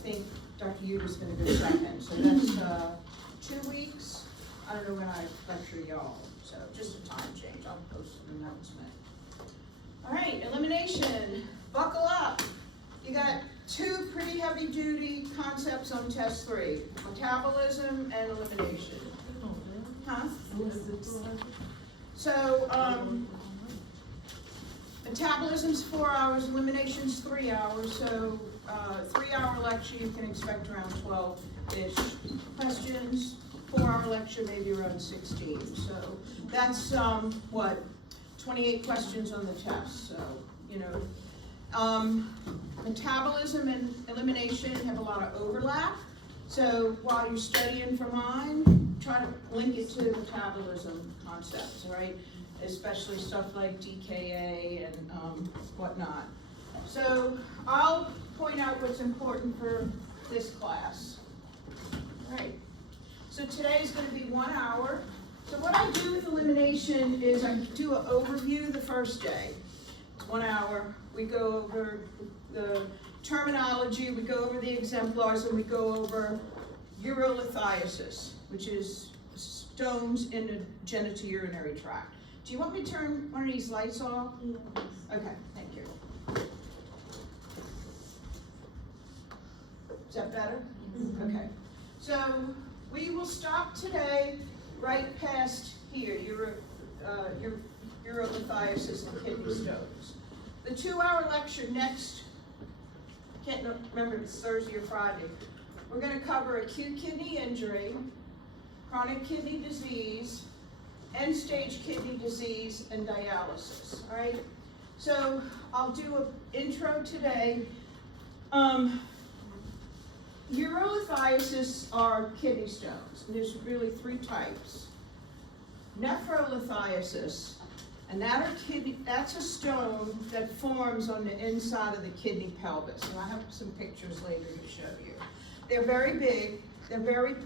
think Dr. Uter's gonna go second, so that's 2 weeks. I don't know when I lecture y'all, so just a time change, I'll post an announcement. All right, elimination, buckle up. You got 2 pretty heavy duty concepts on test 3, metabolism and elimination. Huh? So, metabolism's 4 hours, elimination's 3 hours, so 3-hour lecture you can expect around 12-ish questions. 4-hour lecture maybe around 16. So that's 28 questions on the test. So metabolism and elimination have a lot of overlap. So while you're studying for mine, try to link it to metabolism concepts, right? Especially stuff like DKA and whatnot. So I'll point out what's important for this class. All right. So today is going to be 1 hour. So what I do with elimination is I do an overview the first day. It's 1 hour. We go over the terminology, we go over the exemplars, and we go over urolithiasis, which is stones in the genitourinary tract. Do you want me to turn one of these lights off? Yes. Okay, thank you. Is that better? Mm-hmm. Okay. So we will stop today right past here, urolithiasis and kidney stones. The 2-hour lecture next, can't remember if it's Thursday or Friday, we're going to cover acute kidney injury, chronic kidney disease, end-stage kidney disease, and dialysis, all right? So I'll do an intro today. Urolithiasis are kidney stones, and there's really 3 types. Nephrolithiasis, and that's a stone that forms on the inside of the kidney pelvis, and I have some pictures later to show you. They're very big, they're very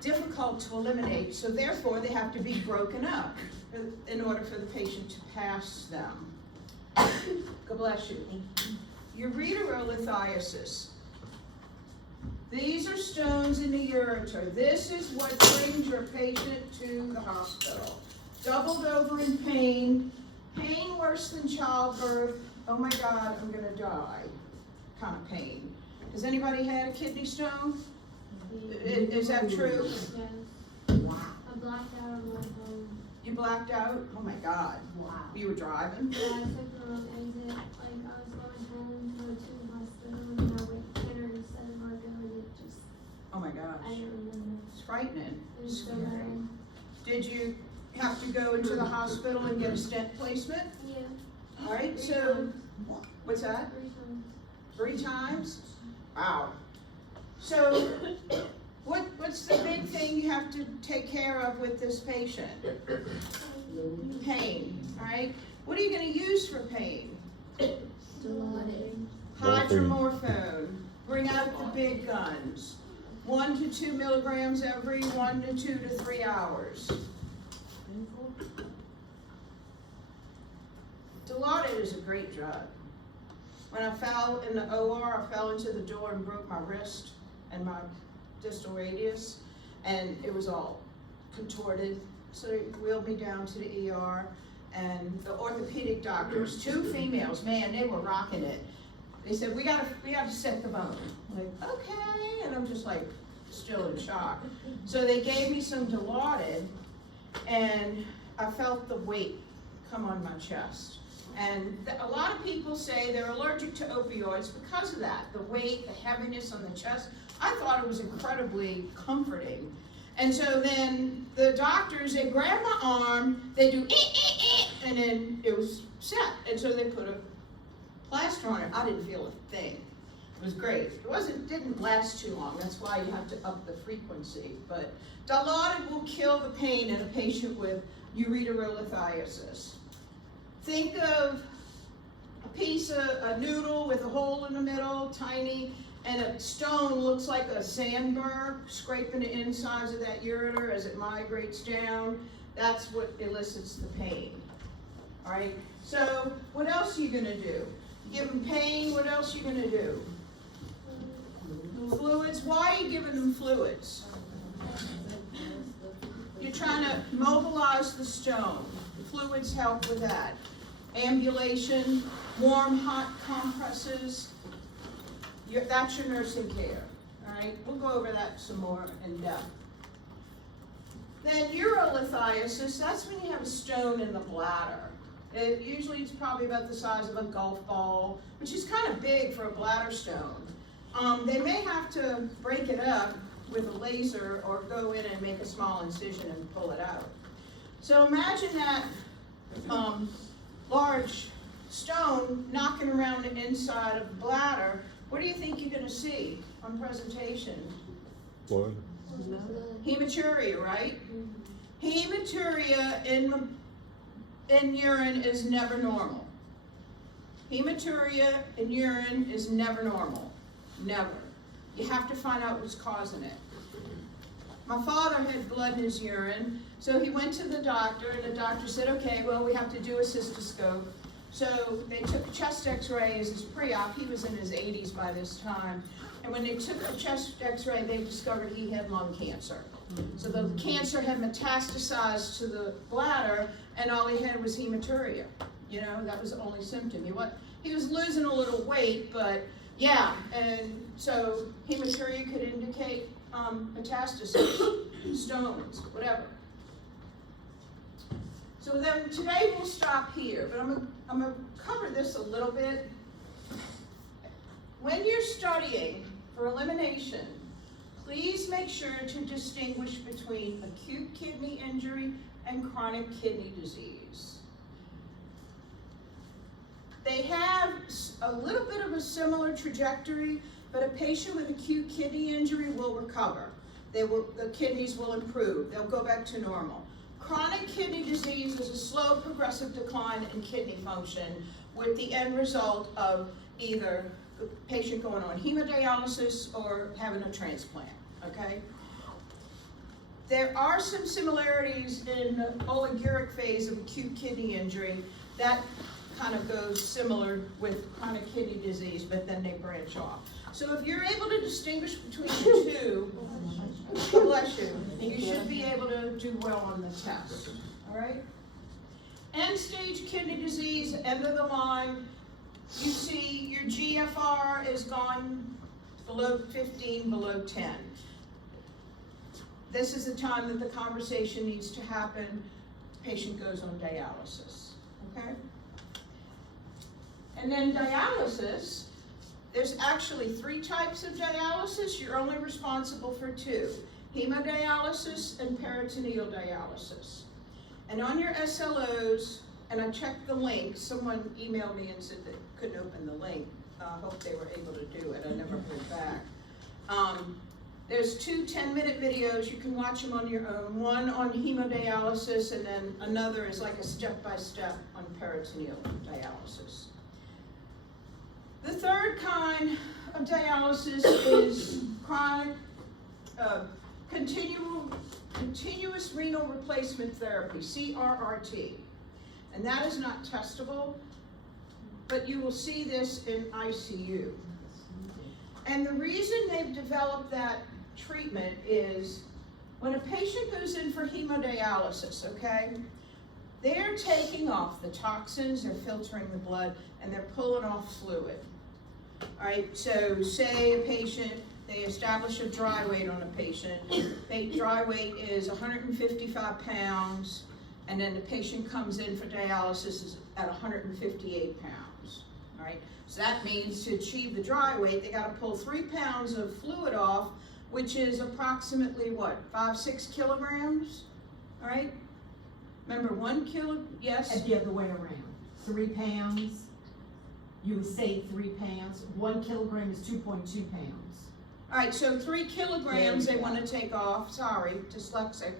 difficult to eliminate, so therefore they have to be broken up in order for the patient to pass them. God bless you. Ureterolithiasis. These are stones in the ureter. This is what brings your patient to the hospital. Doubled over in pain, pain worse than childbirth. Oh my God, I'm gonna die kind of pain. Has anybody had a kidney stone? Is that true? Yes. Wow. I blacked out on my phone. You blacked out? Oh my God. Wow. You were driving? Yeah, I took the wrong exit. Like, I was going home to go to the hospital, and I went to dinner instead of Marco, and it just, Oh my gosh. I didn't remember. It's frightening. It was so Scary. bad. Did you have to go into the hospital and get a stent placement? Yeah. All right, 3 so, times. what's that? 3 times. 3 times? Wow. So, what's the big thing you have to take care of with this patient? Pain, all right? What are you going to use for pain? Dilaudid. Hydromorphone. Bring out the big guns. 1 to 2 milligrams every 1 to 2 to 3 hours. Dilaudid is a great drug. When I fell in the OR, I fell into the door and broke my wrist and my distal radius, and it was all contorted. So they wheeled me down to the ER, and the orthopedic doctors, 2 females, man, they were rocking it. They said, we gotta set the bone. I'm like, okay, and I'm just like still in shock. So they gave me some Dilaudid, and I felt the weight come on my chest. And a lot of people say they're allergic to opioids because of that, the weight, the heaviness on the chest. I thought it was incredibly comforting. And so then the doctors, they grab my arm, they do, and then it was set. And so they put a plaster on it. I didn't feel a thing. It was great. It didn't last too long. That's why you have to up the frequency. But Dilaudid will kill the pain in a patient with ureterolithiasis. Think of a noodle with a hole in the middle, tiny, and a stone looks like a sandburr scraping the insides of that ureter as it migrates down. That's what elicits the pain. All right, so what else are you gonna do? Give them pain, what else are you gonna do? fluids, why are you giving them fluids? You're trying to mobilize the stone. Fluids help with that. Ambulation, warm, hot compresses, that's your nursing care, all right? We'll go over that some more in depth. Then urolithiasis, that's when you have a stone in the bladder. Usually it's probably about the size of a golf ball, which is kind of big for a bladder stone. They may have to break it up with a laser or go in and make a small incision and pull it out. So imagine that large stone knocking around the inside of the bladder. What do you think you're going to see on presentation? Blood. Hematuria, right? Hematuria in urine is never normal. Hematuria in urine is never normal. Never. You have to find out what's causing it. My father had blood in his urine, so he went to the doctor, and the doctor said, okay, well, we have to do a cystoscope. So they took a chest x-ray as his pre-op. He was in his 80s by this time. And when they took the chest x-ray, they discovered he had lung cancer. So the cancer had metastasized to the bladder, and all he had was hematuria. You know, that was the only symptom. He was losing a little weight, but yeah, and so hematuria could indicate metastasis, stones, whatever. So then today we'll stop here, but I'm gonna cover this a little bit. When you're studying for elimination, please make sure to distinguish between acute kidney injury and chronic kidney disease. They have a little bit of a similar trajectory, but a patient with acute kidney injury will recover. The kidneys will improve. They'll go back to normal. Chronic kidney disease is a slow progressive decline in kidney function with the end result of either the patient going on hemodialysis or having a transplant, okay? There are some similarities in the oliguric phase of acute kidney injury. That kind of goes similar with chronic kidney disease, but then they branch off. So if you're able to distinguish between the two, bless you, you should be able to do well on the test, all right? End-stage kidney disease, end of the line, you see your GFR is gone below 15, below 10. This is the time that the conversation needs to happen. Patient goes on dialysis, okay? And then dialysis, there's actually 3 types of dialysis. You're only responsible for 2, hemodialysis and peritoneal dialysis. And on your SLOs, and I checked the link, someone emailed me and said they couldn't open the link. I hope they were able to do it, I never heard back. There's 2 10-minute videos, you can watch them on your own. One on hemodialysis, and then another is like a step-by-step on peritoneal dialysis. The third kind of dialysis is chronic, continuous renal replacement therapy, CRRT. And that is not testable, but you will see this in ICU. And the reason they've developed that treatment is when a patient goes in for hemodialysis, okay, they're taking off the toxins, they're filtering the blood, and they're pulling off fluid. All right, so say a patient, they establish a dry weight on a patient. Dry weight is 155 pounds, and then the patient comes in for dialysis at 158 pounds. All right, so that means to achieve the dry weight, they got to pull 3 pounds of fluid off, which is approximately what, 5-6 kilograms? All right, remember 1 kilo, yes? It's the other way around. 3 pounds, you would say 3 pounds. 1 kilogram is 2.2 pounds. All right, so 3 kilograms they want to take off, sorry, dyslexic.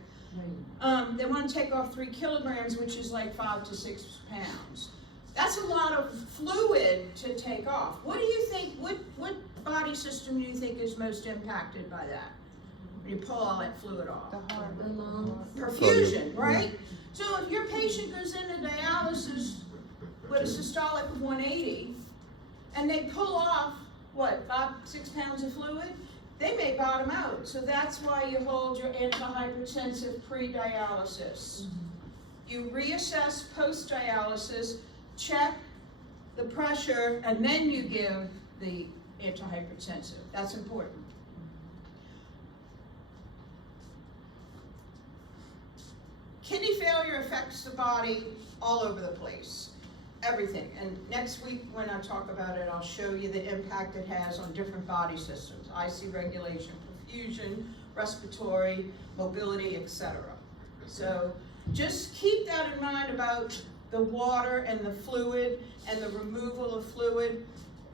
They want to take off 3 kilograms, which is like 5 to 6 pounds. That's a lot of fluid to take off. What do you think, what body system do you think is most impacted by that? When you pull all that fluid off? The heart, the lungs. Perfusion, right? So if your patient goes into dialysis with a systolic of 180, and they pull off, what, 5-6 pounds of fluid, they may bottom out. So that's why you hold your antihypertensive pre-dialysis. You reassess post-dialysis, check the pressure, and then you give the antihypertensive. That's important. Kidney failure affects the body all over the place, everything. And next week when I talk about it, I'll show you the impact it has on different body systems, IC regulation, perfusion, respiratory, mobility, etc. So just keep that in mind about the water and the fluid and the removal of fluid.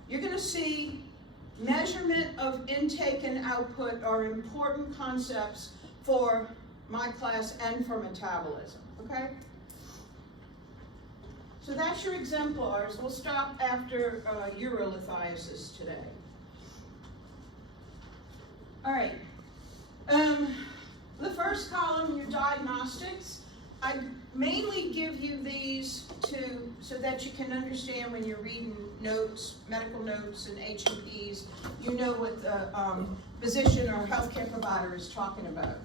You're going to see measurement of intake and output are important concepts for my class and for metabolism, okay? So that's your exemplars. We'll stop after urolithiasis today. All right. The first column, your diagnostics. I mainly give you these so that you can understand when you're reading notes, medical notes and H&Ps, you know what the physician or healthcare provider is talking about.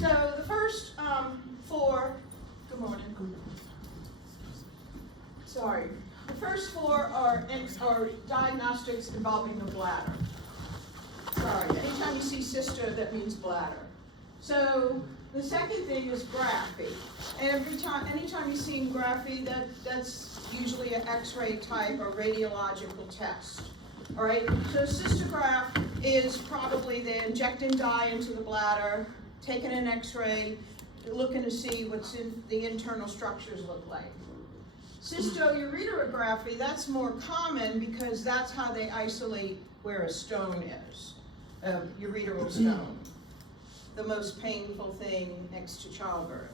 So the first four, good morning. Sorry. The first four are diagnostics involving the bladder. Sorry, anytime you see sister, that means bladder. So the second thing is graphy. Anytime you see graphy, that's usually an X-ray type or radiological test. All right, so cystograph is probably they're injecting dye into the bladder, taking an X-ray, looking to see what's in the internal structures look like. Cystoureterography, that's more common because that's how they isolate where a stone is, a ureteral stone. The most painful thing next to childbirth.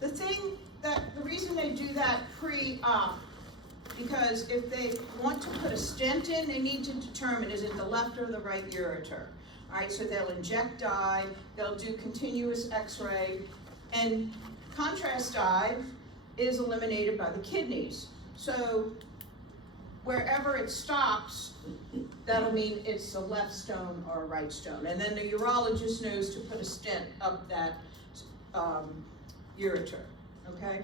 The reason they do that pre-op, because if they want to put a stent in, they need to determine is it the left or the right ureter. All right, so they'll inject dye, they'll do continuous X-ray, and contrast dye is eliminated by the kidneys. So wherever it stops, that'll mean it's a left stone or a right stone. And then the urologist knows to put a stent up that ureter, okay?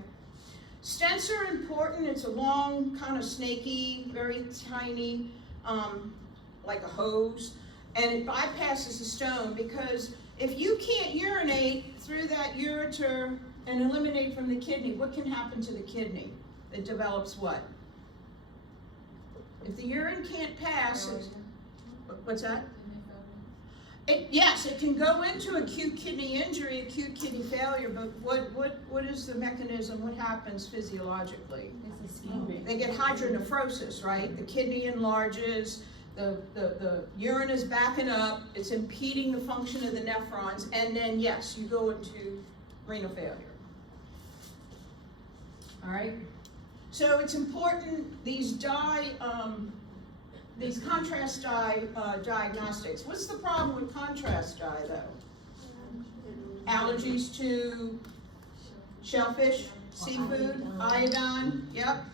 Stents are important. It's a long, kind of snaky, very tiny, like a hose, and it bypasses the stone because if you can't urinate through that ureter and eliminate from the kidney, what can happen to the kidney? It develops what? If the urine can't pass, what's that? Yes, it can go into acute kidney injury, acute kidney failure, but what is the mechanism? What happens physiologically? It's ischemic. They get hydronephrosis, right? The kidney enlarges, the urine is backing up, it's impeding the function of the nephrons, and then yes, you go into renal failure. All right? So it's important, these contrast dye diagnostics. What's the problem with contrast dye though? Allergies to shellfish, seafood, iodine, yep.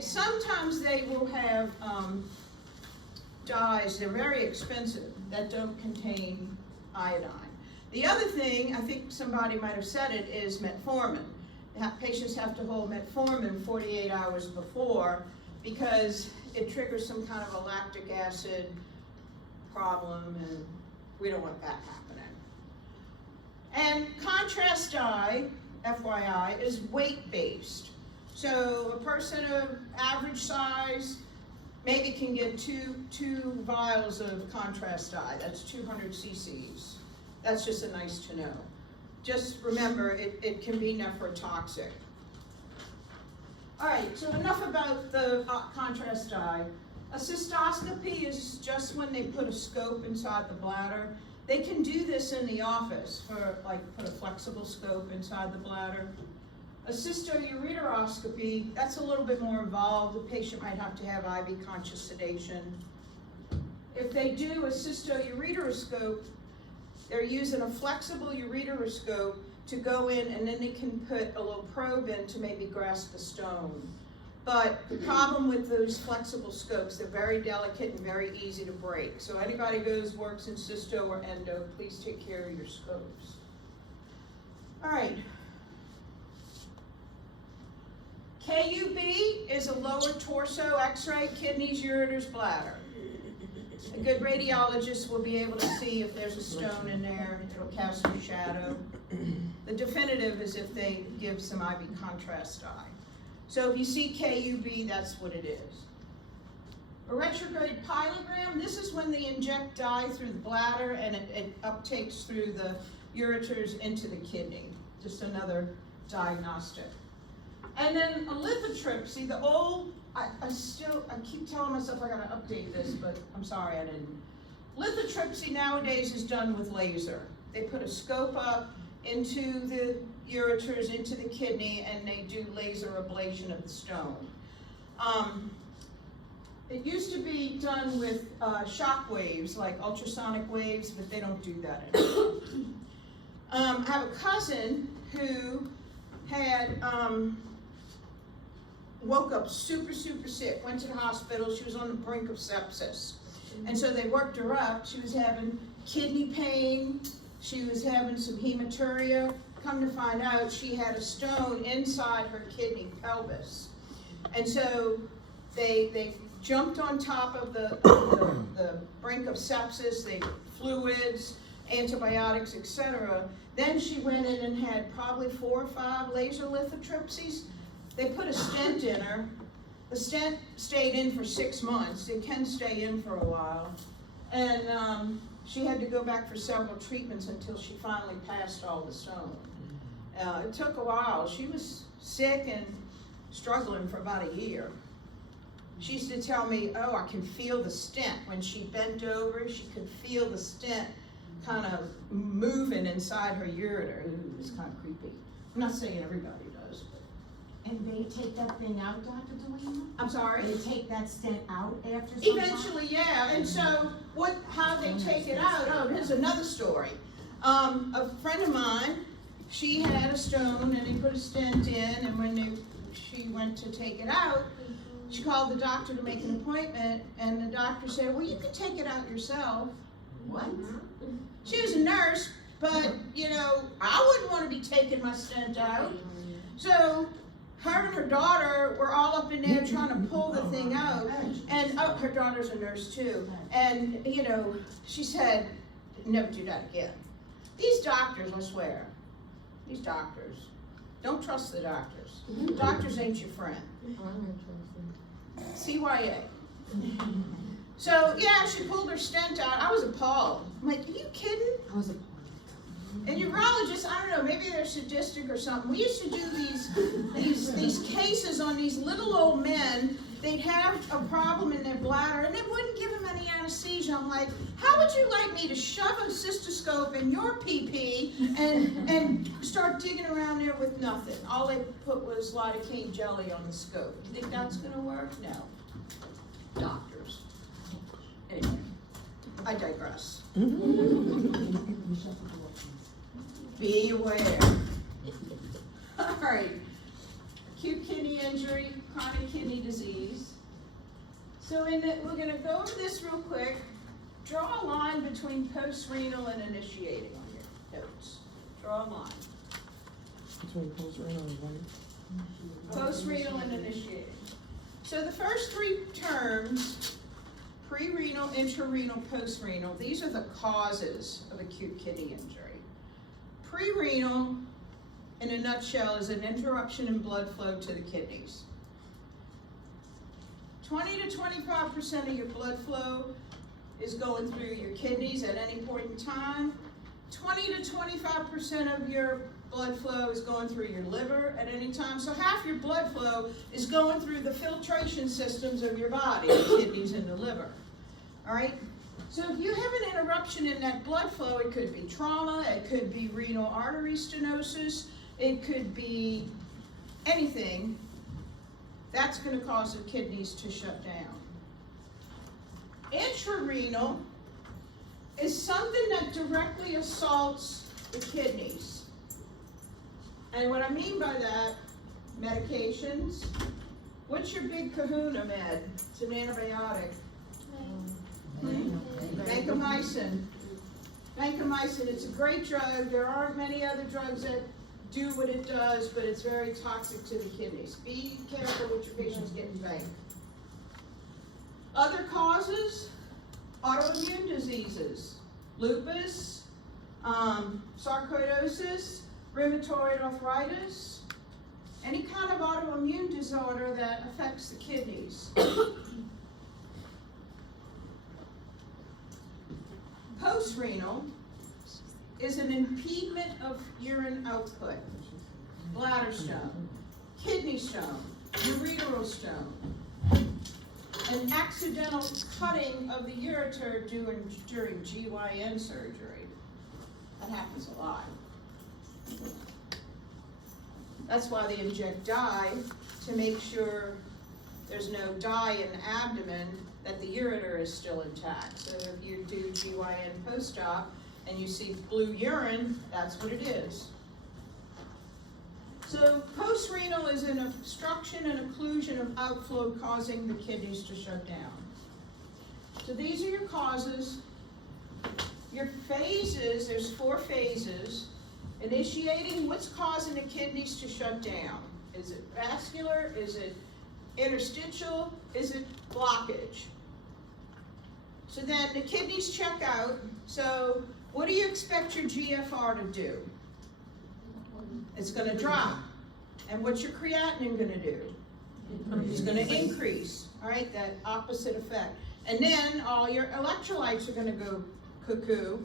Sometimes they will have dyes, they're very expensive, that don't contain iodine. The other thing, I think somebody might have said it, is metformin. Patients have to hold metformin 48 hours before because it triggers some kind of a lactic acid problem, and we don't want that happening. And contrast dye, FYI, is weight-based. So a person of average size maybe can get two vials of contrast dye. That's 200 cc's. That's just a nice to know. Just remember, it can be nephrotoxic. All right, so enough about the contrast dye. A cystoscopy is just when they put a scope inside the bladder. They can do this in the office for, like, put a flexible scope inside the bladder. A cystoureteroscopy, that's a little bit more involved. The patient might have to have IV conscious sedation. If they do a cystoureteroscope, they're using a flexible ureteroscope to go in, and then they can put a little probe in to maybe grasp the stone. But the problem with those flexible scopes, they're very delicate and very easy to break. So anybody works in cysto or endo, please take care of your scopes. All right. KUB is a lower torso x-ray, kidneys, ureters, bladder. A good radiologist will be able to see if there's a stone in there. It'll cast a shadow. The definitive is if they give some IV contrast dye. So if you see KUB, that's what it is. A retrograde pyelogram, this is when they inject dye through the bladder and it uptakes through the ureters into the kidney. Just another diagnostic. And then a lithotripsy, the old, I keep telling myself I gotta update this, but I'm sorry I didn't. Lithotripsy nowadays is done with laser. They put a scope up into the ureters, into the kidney, and they do laser ablation of the stone. It used to be done with shock waves, like ultrasonic waves, but they don't do that anymore. I have a cousin who had woke up super sick, went to the hospital, she was on the brink of sepsis. And so they worked her up, she was having kidney pain, she was having some hematuria. Come to find out, she had a stone inside her kidney pelvis. And so they jumped on top of the brink of sepsis, they fluids, antibiotics, etc. Then she went in and had probably 4 or 5 laser lithotripsies. They put a stent in her. The stent stayed in for 6 months. It can stay in for a while. And she had to go back for several treatments until she finally passed all the stone. It took a while. She was sick and struggling for about a year. She used to tell me, oh, I can feel the stent. When she bent over, she could feel the stent kind of moving inside her ureter. It was kind of creepy. I'm not saying everybody does. But. And they take that thing out, Dr. Delano? I'm sorry? They take that stent out after some Eventually, yeah. And so how they take it out, oh, here's another story. A friend of mine, she had a stone and he put a stent in, and when she went to take it out, she called the doctor to make an appointment, and the doctor said, well, you can take it out yourself. What? She was a nurse, but, you know, I wouldn't want to be taking my stent out. So her and her daughter were all up in there trying to pull the thing out, and her daughter's a nurse too. And, you know, she said, never do that again. These doctors, I swear, these doctors, don't trust the doctors. Doctors ain't your friend. CYA. So, yeah, she pulled her stent out. I was appalled. I'm like, are you kidding? I was appalled. And urologists, I don't know, maybe they're sadistic or something. We used to do these cases on these little old men. They'd have a problem in their bladder, and they wouldn't give them any anesthesia. I'm like, how would you like me to shove a cystoscope in your pee-pee and start digging around there with nothing? All they put was lidocaine jelly on the scope. You think that's going to work? No. Doctors. Anyway, I digress. Be aware. All right. Acute kidney injury, chronic kidney disease. So we're going to go over this real quick. Draw a line between post-renal and initiating on your notes. Draw a line. Between post-renal and what? Post-renal and initiating. So the first 3 terms, pre-renal, intrarenal, post-renal, these are the causes of acute kidney injury. Pre-renal, in a nutshell, is an interruption in blood flow to the kidneys. 20 to 25% of your blood flow is going through your kidneys at any point in time. 20 to 25% of your blood flow is going through your liver at any time. So half your blood flow is going through the filtration systems of your body, the kidneys and the liver. All right? So if you have an interruption in that blood flow, it could be trauma, it could be renal artery stenosis, it could be anything. That's going to cause the kidneys to shut down. Intrarenal is something that directly assaults the kidneys. And what I mean by that, medications, What's your big kahuna med? It's an antibiotic. Vancomycin. Vancomycin, it's a great drug. There aren't many other drugs that do what it does, but it's very toxic to the kidneys. Be careful with your patients getting vanc. Other causes, autoimmune diseases, lupus, sarcoidosis, rheumatoid arthritis, any kind of autoimmune disorder that affects the kidneys. Postrenal is an impediment of urine output, bladder stone, kidney stone, ureteral stone, an accidental cutting of the ureter during GYN surgery. That happens a lot. That's why they inject dye, to make sure there's no dye in the abdomen, that the ureter is still intact. So if you do GYN post-op and you see blue urine, that's what it is. So postrenal is an obstruction and occlusion of outflow causing the kidneys to shut down. So these are your causes. Your phases, there's 4 phases. Initiating, what's causing the kidneys to shut down? Is it vascular? Is it interstitial? Is it blockage? So then the kidneys check out. So what do you expect your GFR to do? It's going to drop. And what's your creatinine going to do? It's going to increase. All right, that opposite effect. And then all your electrolytes are going to go cuckoo.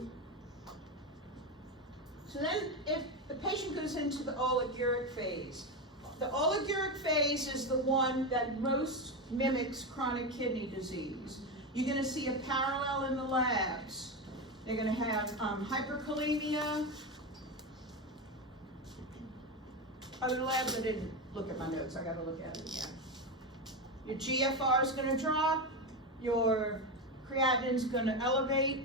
So then if the patient goes into the oliguric phase, the oliguric phase is the one that most mimics chronic kidney disease. You're going to see a parallel in the labs. They're going to have hyperkalemia. Other labs, I didn't look at my notes. I got to look at it again. Your GFR is going to drop. Your creatinine is going to elevate.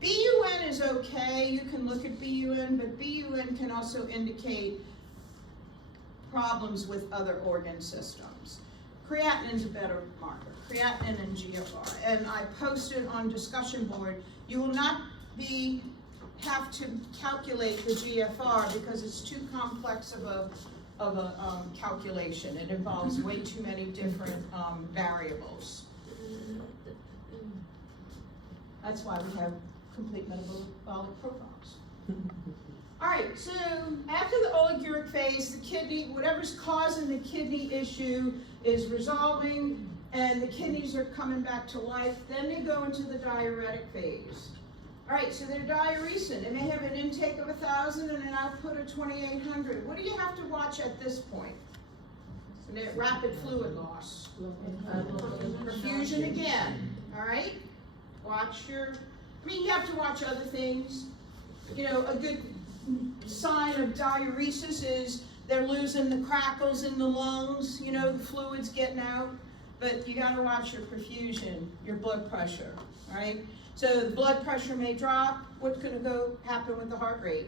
BUN is okay. You can look at BUN, but BUN can also indicate problems with other organ systems. Creatinine is a better marker. Creatinine and GFR. And I posted on discussion board, you will not have to calculate the GFR because it's too complex of a calculation. It involves way too many different variables. That's why we have complete metabolic profiles. All right, so after the oliguric phase, the kidney, whatever's causing the kidney issue is resolving and the kidneys are coming back to life. Then they go into the diuretic phase. All right, so they're diuresing. They may have an intake of 1,000 and an output of 2,800. What do you have to watch at this point? Rapid fluid loss. Perfusion again, all right? Watch your, you have to watch other things. You know, a good sign of diuresis is they're losing the crackles in the lungs, you know, the fluid's getting out. But you gotta watch your perfusion, your blood pressure, all right? So the blood pressure may drop. What's gonna happen with the heart rate?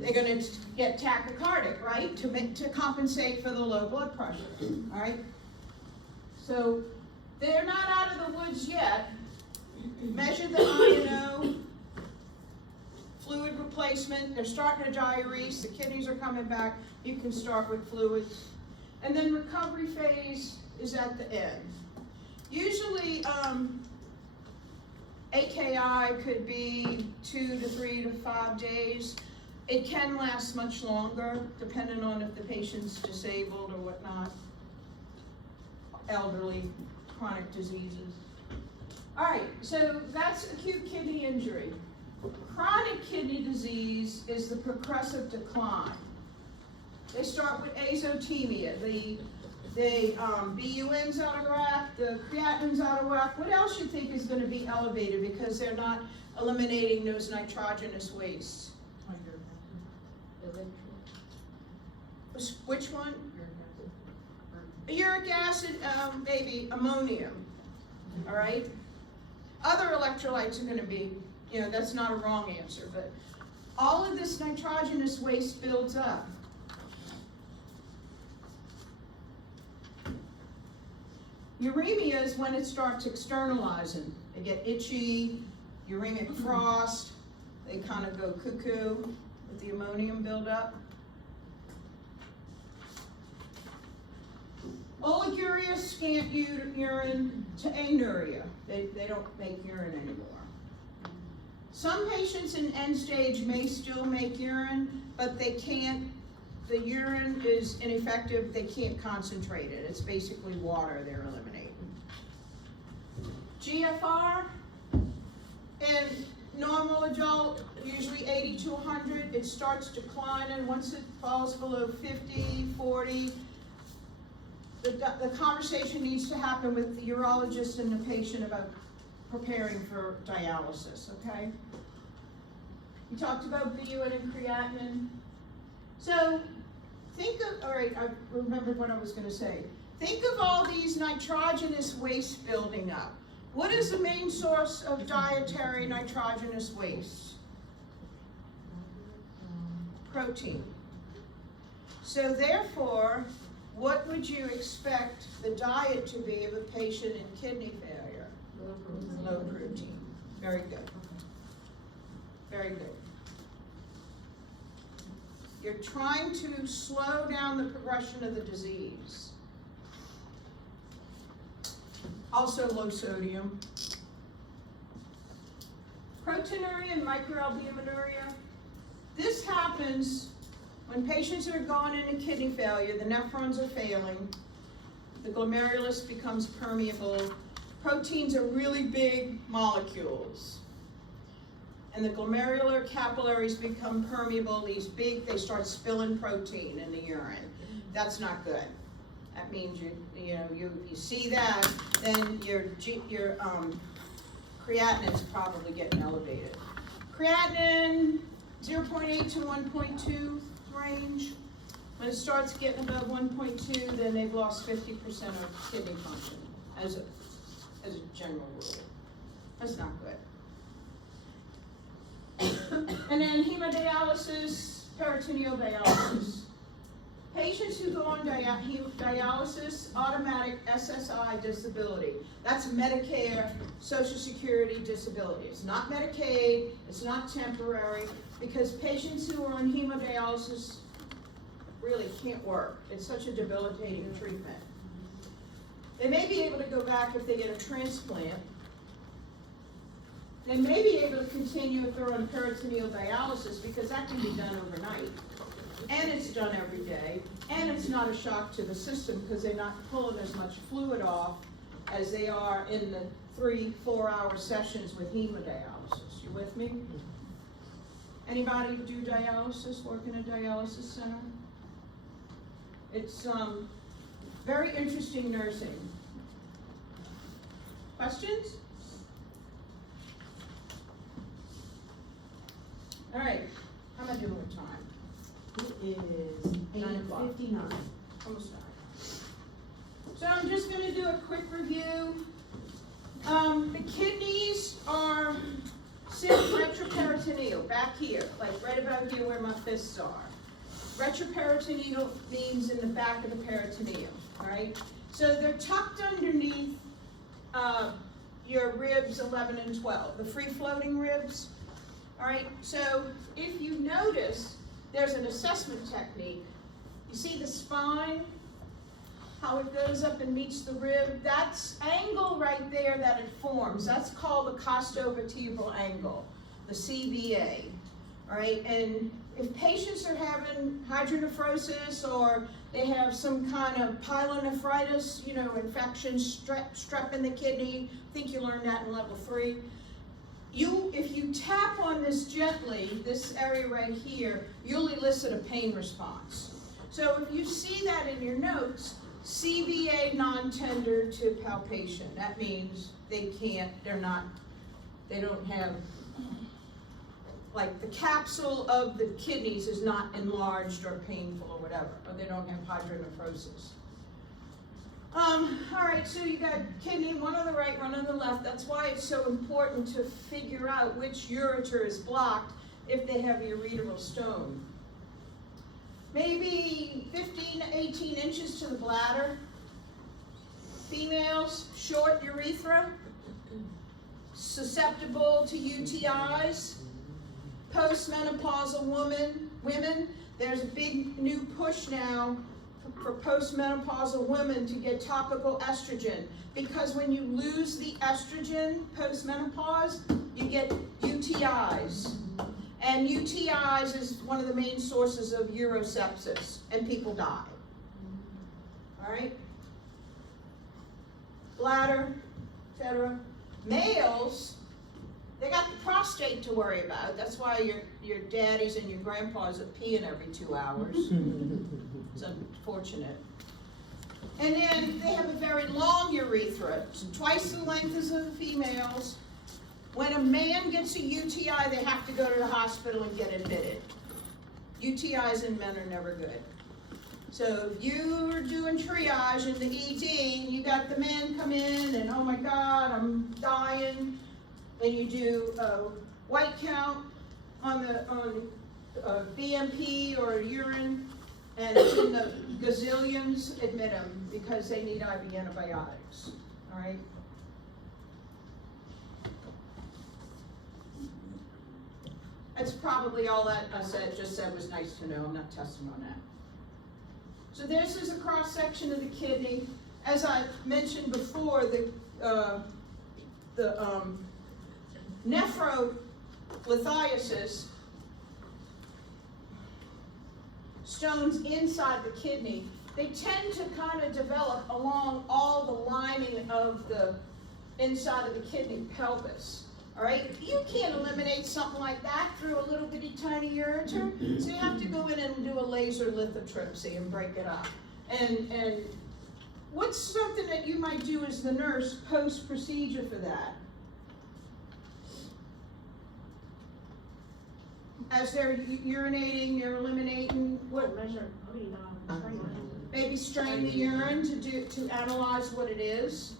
They're gonna get tachycardic, right? To compensate for the low blood pressure, all right? So they're not out of the woods yet. Measure the INO, fluid replacement. They're starting to diurese. The kidneys are coming back. You can start with fluids. And then recovery phase is at the end. Usually, AKI could be 2 to 3 to 5 days. It can last much longer, depending on if the patient's disabled or whatnot. Elderly, chronic diseases. All right, so that's acute kidney injury. Chronic kidney disease is the progressive decline. They start with azotemia. The BUN's out of whack, the creatinine's out of whack. What else you think is going to be elevated because they're not eliminating those nitrogenous wastes? Which one? Uric acid, maybe ammonium. All right. Other electrolytes are going to be, you know, that's not a wrong answer, but all of this nitrogenous waste builds up. Uremia is when it starts externalizing. They get itchy, uremic frost, they kind of go cuckoo with the ammonium buildup. Oliguria, scant urine, to anuria. They don't make urine anymore. Some patients in end stage may still make urine, but they can't, the urine is ineffective, they can't concentrate it. It's basically water they're eliminating. GFR, in normal adult, usually 80 to 100, it starts declining. Once it falls below 50, 40, the conversation needs to happen with the urologist and the patient about preparing for dialysis, okay? We talked about BUN and creatinine. So think of, all right, I remembered what I was gonna say. Think of all these nitrogenous waste building up. What is the main source of dietary nitrogenous waste? Protein. So therefore, what would you expect the diet to be of a patient in kidney failure? Low protein. Very good. Very good. You're trying to slow down the progression of the disease. Also low sodium. Proteinuria and microalbuminuria. This happens when patients are going into kidney failure, the nephrons are failing, the glomerulus becomes permeable. Proteins are really big molecules. And the glomerular capillaries become permeable, these big, they start spilling protein in the urine. That's not good. That means you see that, then your creatinine is probably getting elevated. Creatinine, 0.8 to 1.2 range. When it starts getting above 1.2, then they've lost 50% of kidney function, as a general rule. That's not good. And then hemodialysis, peritoneal dialysis. Patients who go on dialysis, automatic SSI disability. That's Medicare, Social Security disability. It's not Medicaid, it's not temporary, because patients who are on hemodialysis really can't work. It's such a debilitating treatment. They may be able to go back if they get a transplant. They may be able to continue if they're on peritoneal dialysis, because that can be done overnight. And it's done every day, and it's not a shock to the system because they're not pulling as much fluid off as they are in the 3-4 hour sessions with hemodialysis. You with me? Anybody do dialysis, work in a dialysis center? It's very interesting nursing. Questions? All right, how am I doing with time? It is 8:59. Almost done. So I'm just going to do a quick review. The kidneys are sit retroperitoneal, back here, like right about here where my fists are. Retroperitoneal means in the back of the peritoneum, all right? So they're tucked underneath your ribs 11 and 12, the free-floating ribs, all right? So if you notice, there's an assessment technique. You see the spine, how it goes up and meets the rib? That's angle right there that it forms. That's called the costovertebral angle, the CVA, all right? And if patients are having hydronephrosis or they have some kind of pyelonephritis, infection, strep in the kidney, I think you learned that in level 3. If you tap on this gently, this area right here, you'll elicit a pain response. So if you see that in your notes, CVA non-tender to palpation. That means they don't have, like the capsule of the kidneys is not enlarged or painful or whatever, or they don't have hydronephrosis. All right, so you got kidney, one on the right, one on the left. That's why it's so important to figure out which ureter is blocked if they have ureteral stone. Maybe 15 to 18 inches to the bladder. females, short urethra, susceptible to UTIs. Postmenopausal women, there's a big new push now for postmenopausal women to get topical estrogen, because when you lose the estrogen postmenopause, you get UTIs. And UTIs is one of the main sources of urosepsis, and people die. All right? Bladder, etc. Males, they got the prostate to worry about. That's why your daddies and your grandpas are peeing every 2 hours. It's unfortunate. And then they have a very long urethra, twice the length as the females. When a man gets a UTI, they have to go to the hospital and get admitted. UTIs in men are never good. So if you're doing triage in the ED, you got the man come in and, oh my God, I'm dying. And you do a white count on BMP or urine, and in the gazillions, admit them because they need IV antibiotics, all right? That's probably all that I just said was nice to know. I'm not testing on that. So this is a cross-section of the kidney. As I mentioned before, the nephrolithiasis, stones inside the kidney, they tend to kind of develop along all the lining of the inside of the kidney pelvis. All right, you can't eliminate something like that through a little bitty tiny ureter, so you have to go in and do a laser lithotripsy and break it up. And what's something that you might do as the nurse post-procedure for that? As they're urinating, they're eliminating, what? Maybe strain the urine to analyze what it is.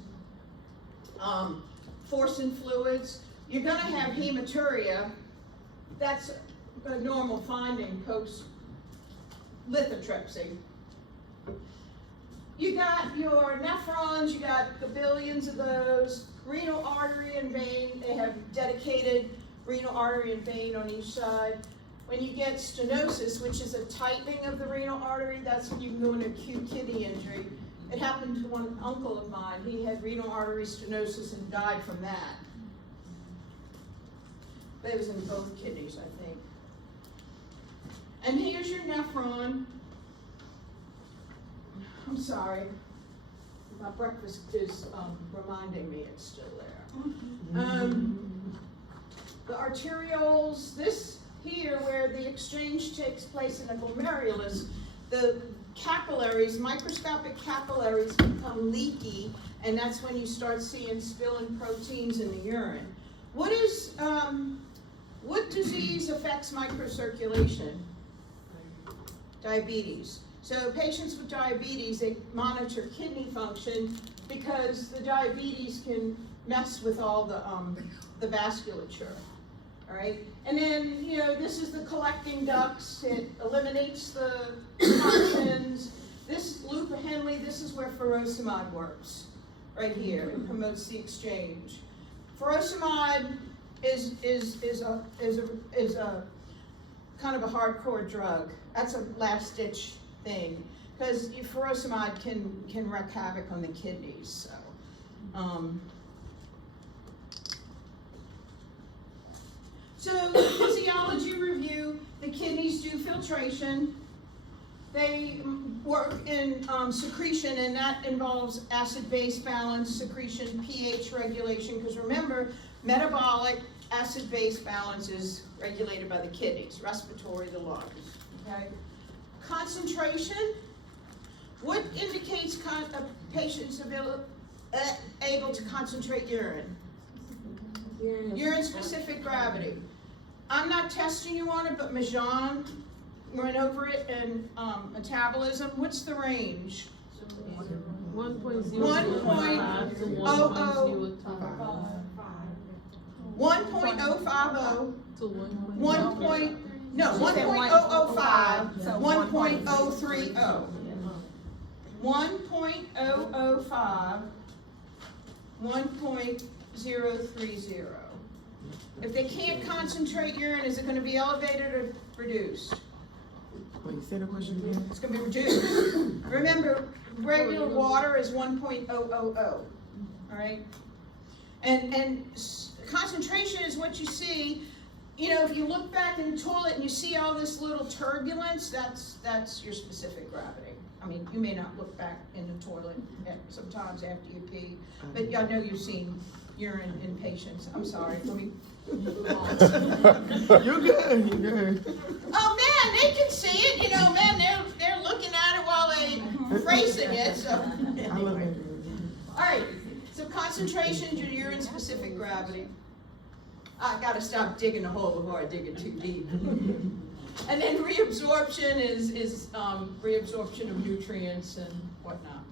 Forcing fluids. You're gonna have hematuria. That's a normal finding post lithotripsy. You got your nephrons, you got the billions of those, renal artery and vein. They have dedicated renal artery and vein on each side. When you get stenosis, which is a tightening of the renal artery, that's when you can go into acute kidney injury. It happened to one uncle of mine. He had renal artery stenosis and died from that. But it was in both kidneys, I think. And here's your nephron. I'm sorry. My breakfast is reminding me it's still there. The arterioles, this here where the exchange takes place in a glomerulus, the capillaries, microscopic capillaries become leaky, and that's when you start seeing spilling proteins in the urine. What disease affects microcirculation? Diabetes. So patients with diabetes, they monitor kidney function because the diabetes can mess with all the vasculature. All right, and then, you know, this is the collecting ducts. It eliminates the toxins. This loop of Henle, this is where furosemide works, right here. It promotes the exchange. Furosemide is a kind of a hardcore drug. That's a last ditch thing because furosemide can wreak havoc on the kidneys. So physiology review, the kidneys do filtration. They work in secretion, and that involves acid-base balance, secretion, pH regulation, because remember, metabolic acid-base balance is regulated by the kidneys, respiratory, the lungs, okay? Concentration, what indicates a patient's able to concentrate urine? Urine-specific gravity. I'm not testing you on it, but Majan went over it in metabolism. What's the range? 1.005 to 1.030. 1.005 to 1.030. 1.030. If they can't concentrate urine, is it gonna be elevated or reduced? Wait, say the question again. It's gonna be reduced. Remember, regular water is 1.000, all right? And concentration is what you see. You know, if you look back in the toilet and you see all this little turbulence, that's your specific gravity. I mean, you may not look back in the toilet sometimes after you pee, but I know you've seen urine in patients. I'm sorry, let me move on. You're good, you're good. Oh man, they can see it, you know, man, they're looking at it while they phrasing it, so. I love Anyway. it. All right, so concentration is your urine specific gravity. I gotta stop digging a hole before I dig it too deep. And then reabsorption is reabsorption of nutrients and whatnot.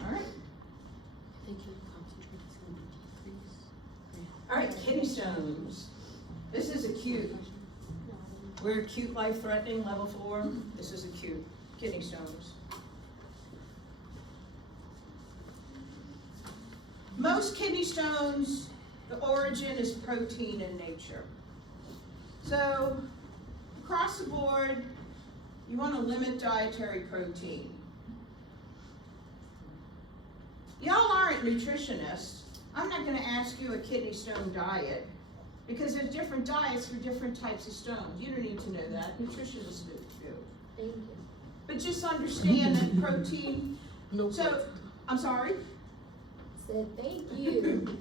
All right. All right, kidney stones. This is acute. We're acute life-threatening, level 4. This is acute, kidney stones. Most kidney stones, the origin is protein in nature. So, across the board, you want to limit dietary protein. Y'all aren't nutritionists. I'm not going to ask you a kidney stone diet because there's different diets for different types of stones. You don't need to know that. Nutritionists do. Thank you. But just understand that protein. No. So, I'm sorry. Said thank you.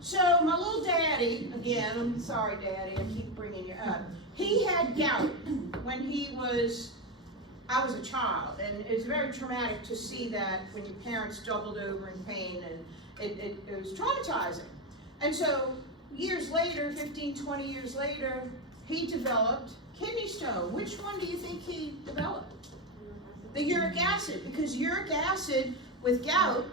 So my little daddy, again, I'm sorry, Daddy, I keep bringing you up. He had gout when I was a child, and it's very traumatic to see that when your parents doubled over in pain, and it was traumatizing. And so years later, 15, 20 years later, he developed kidney stone. Which one do you think he developed? The uric acid, because uric acid with gout,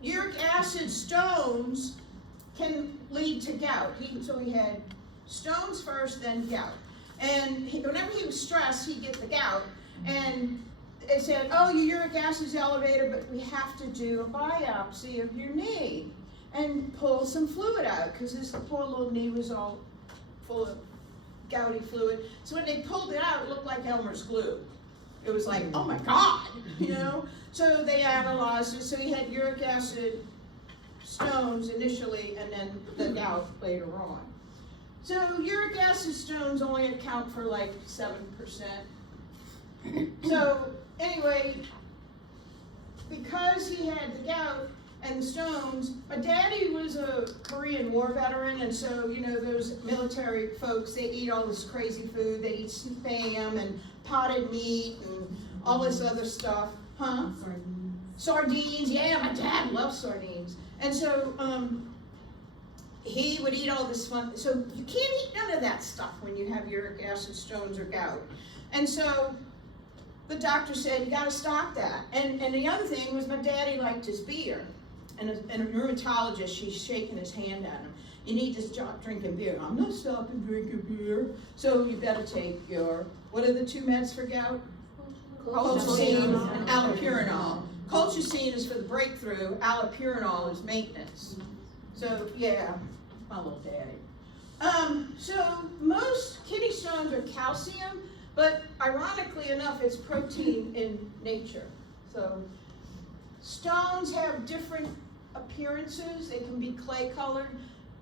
uric acid stones can lead to gout. So he had stones first, then gout. And whenever he was stressed, he'd get the gout. And they said, oh, your uric acid's elevated, but we have to do a biopsy of your knee and pull some fluid out, because his poor little knee was all full of gouty fluid. So when they pulled it out, it looked like Elmer's glue. It was like, oh my God, you know? So they analyzed it. So he had uric acid stones initially, and then the gout later on. So uric acid stones only account for like 7%. So anyway, because he had the gout and the stones, my daddy was a Korean War veteran, and so, you know, those military folks, they eat all this crazy food. They eat spam and potted meat and all this other stuff. Huh? Sardines, yeah, my dad loves sardines. And so he would eat all this fun. So you can't eat none of that stuff when you have uric acid stones or gout. And so the doctor said, you gotta stop that. And the other thing was my daddy liked his beer. And a rheumatologist, she's shaking his hand at him. You need to stop drinking beer. I'm not stopping drinking beer. So you better take your, what are the 2 meds for gout? Colchicine and allopurinol. Colchicine is for the breakthrough, allopurinol is maintenance. So, yeah, my little daddy. So most kidney stones are calcium, but ironically enough, it's protein in nature. So stones have different appearances. They can be clay colored,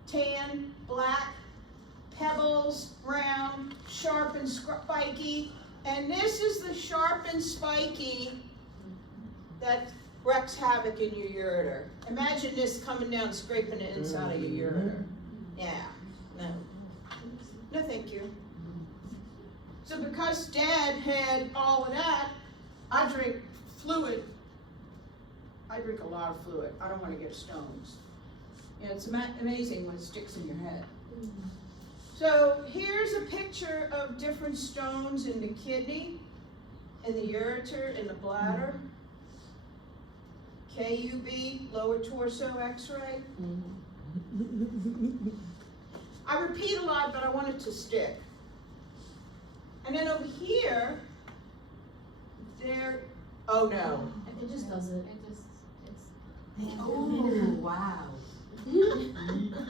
tan, black, pebbles, round, sharp and spiky. And this is the sharp and spiky that wreaks havoc in your ureter. Imagine this coming down, scraping the inside of your ureter. Yeah, no. No, thank you. So because Dad had all of that, I drink fluid. I drink a lot of fluid. I don't want to get stones. You know, it's amazing when it sticks in your head. So here's a picture of different stones in the kidney, in the ureter, in the bladder. KUB, lower torso x-ray. I repeat a lot, but I want it to stick. And then over here, oh no. It just does it. Oh, wow.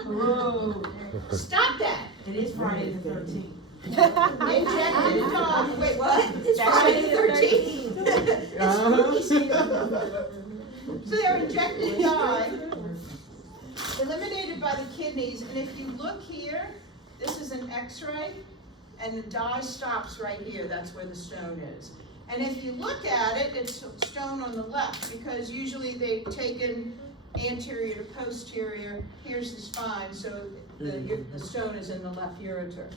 Whoa. Stop that. It is Friday the 13th. Injected a dog, wait, what? It's Friday the 13th. Uh-huh. So they're injecting dye, eliminated by the kidneys, and if you look here, this is an x-ray, and the dye stops right here, that's where the stone is. And if you look at it, it's stone on the left, because usually they've taken anterior to posterior, here's the spine, so the stone is in the left ureter.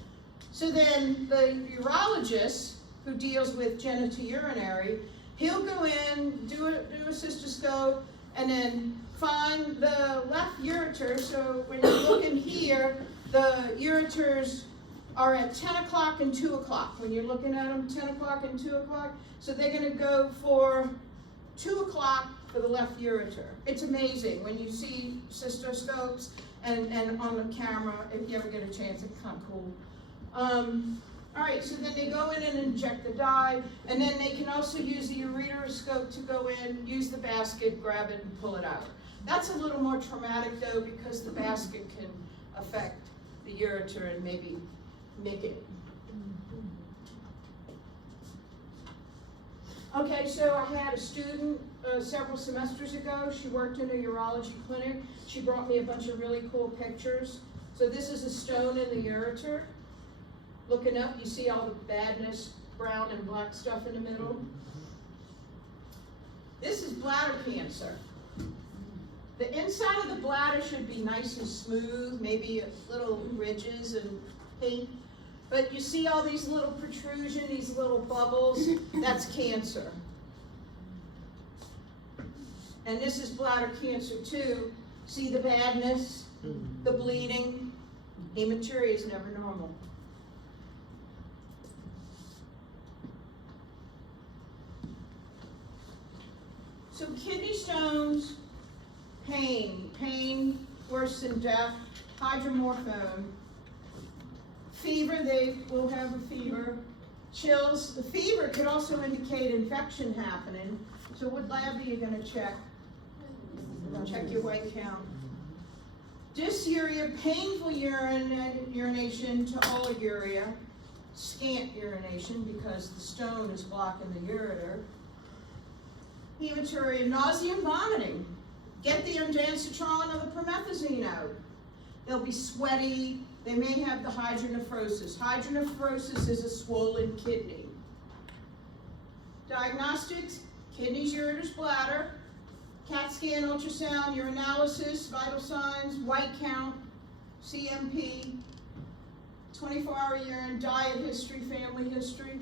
So then the urologist, who deals with genitourinary, he'll go in, do a cystoscope, and then find the left ureter. So when you look in here, the ureters are at 10 o'clock and 2 o'clock. When you're looking at them, 10 o'clock and 2 o'clock. So they're gonna go for 2 o'clock for the left ureter. It's amazing when you see cystoscopes and on the camera, if you ever get a chance, it's kind of cool. All right, so then they go in and inject the dye, and then they can also use the ureteroscope to go in, use the basket, grab it, and pull it out. That's a little more traumatic though, because the basket can affect the ureter and maybe nick it. Okay, so I had a student several semesters ago. She worked in a urology clinic. She brought me a bunch of really cool pictures. So this is a stone in the ureter. Looking up, you see all the badness, brown and black stuff in the middle. This is bladder cancer. The inside of the bladder should be nice and smooth, maybe little ridges and pink. But you see all these little protrusions, these little bubbles, that's cancer. And this is bladder cancer too. See the badness, the bleeding. Hematuria is never normal. So kidney stones, pain worse than death, hydromorphone, fever, they will have a fever, chills. The fever could also indicate infection happening. So what lab are you gonna check? Check your white count. Dysuria, painful urination to oliguria, scant urination because the stone is blocking the ureter. Hematuria, nausea and vomiting. Get the ondansetron or the promethazine out. They'll be sweaty. They may have the hydronephrosis. Hydronephrosis is a swollen kidney. Diagnostics, kidneys, ureters, bladder, CAT scan, ultrasound, urinalysis, vital signs, white count, CMP, 24-hour urine, diet history, family history.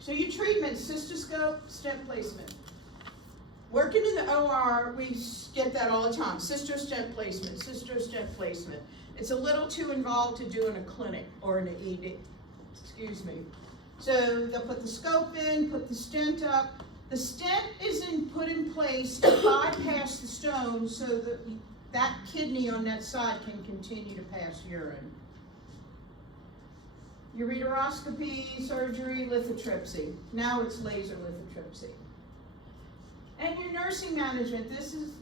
So your treatment, cystoscope, stent placement. Working in the OR, we get that all the time. Cysto stent placement. It's a little too involved to do in a clinic or in an ED, excuse me. So they'll put the scope in, put the stent up. The stent isn't put in place to bypass the stone so that that kidney on that side can continue to pass urine. Ureteroscopy, surgery, lithotripsy. Now it's laser lithotripsy. And your nursing management,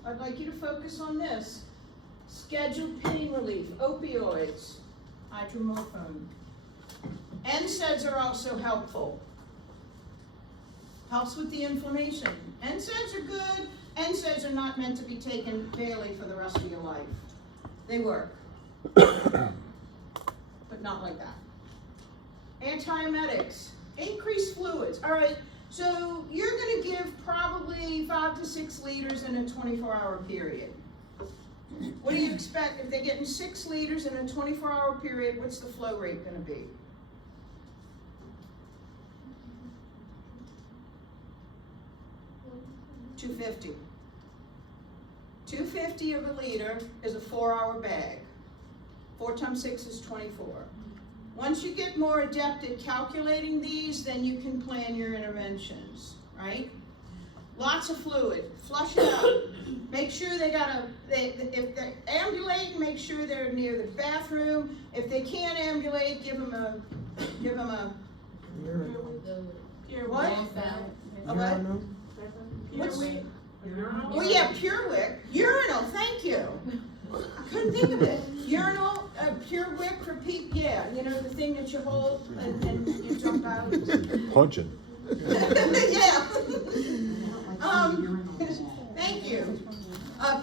I'd like you to focus on this. Scheduled pain relief, opioids, hydromorphone. NSAIDs are also helpful. Helps with the inflammation. NSAIDs are good. NSAIDs are not meant to be taken daily for the rest of your life. They work, but not like that. Antiemetics, increased fluids. All right, so you're gonna give probably 5 to 6 liters in a 24-hour period. What do you expect? If they're getting 6 liters in a 24-hour period, what's the flow rate gonna be? $250. $250 of a liter is a 4-hour bag. 4 times 6 is 24. Once you get more adept at calculating these, then you can plan your interventions, right? Lots of fluid, flush it out. Make sure if they're ambulating, make sure they're near the bathroom. If they can't ambulate, give them a Urine. what? A what? Urinal. What's, Well, yeah, Purewick, urinal, thank you. I couldn't think of it. Urinal, Purewick for people, yeah, you know, the thing that you hold and you jump out. Punching. Yeah. Thank you.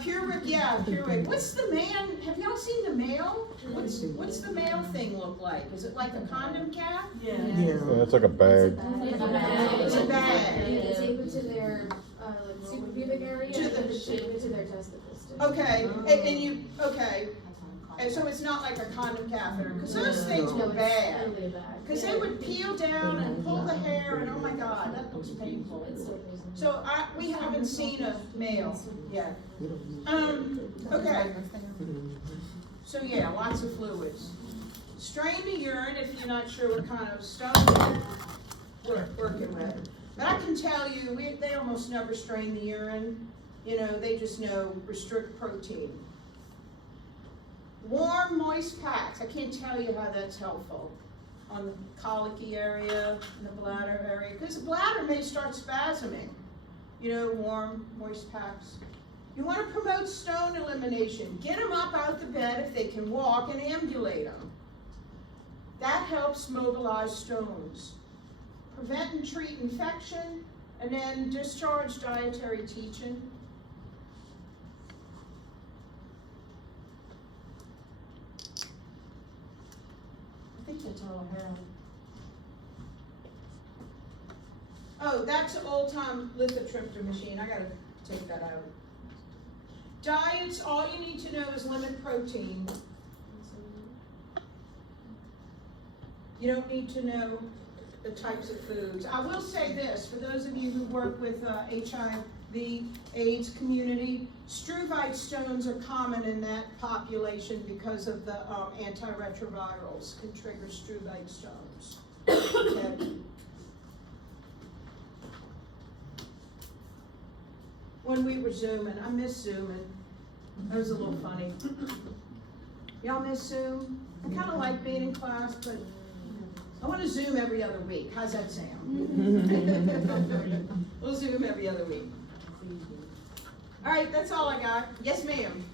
Purewick, yeah, Purewick. What's the man, have y'all seen the male? What's the male thing look like? Is it like a condom cap? Yeah. Yeah, it's like a bag. It's a bag. It's a bag. They tape it to their, like, suprapubic area, To the- and then tape it to their testicles too. Okay, and you, okay, and so it's not like a condom catheter, because those things No, were it's bad. totally a bag. Because they would peel down and pull the hair, and oh my God, that looks painful. It's so crazy. So we haven't seen a male yet. Okay. So yeah, lots of fluids. Strain the urine if you're not sure what kind of stuff we're working with. But I can tell you, they almost never strain the urine. You know, they just know restrict protein. Warm, moist packs. I can't tell you how that's helpful on the colicky area, and the bladder area, because the bladder may start spasming. You know, warm, moist packs. You want to promote stone elimination. Get them up out the bed if they can walk and ambulate them. That helps mobilize stones. Prevent and treat infection, and then discharge dietary teaching. I think that's all I have. Oh, that's an old-time lithotripsy machine. I gotta take that out. Diets, all you need to know is limit protein. You don't need to know the types of foods. I will say this, for those of you who work with HIV, AIDS community, struvite stones are common in that population because of the antiretrovirals can trigger struvite stones. Okay. When we were Zooming, I miss Zooming. That was a little funny. Y'all miss Zoom? I kind of like being in class, but I want to Zoom every other week. How's that sound? We'll Zoom every other week. All right, that's all I got. Yes, ma'am.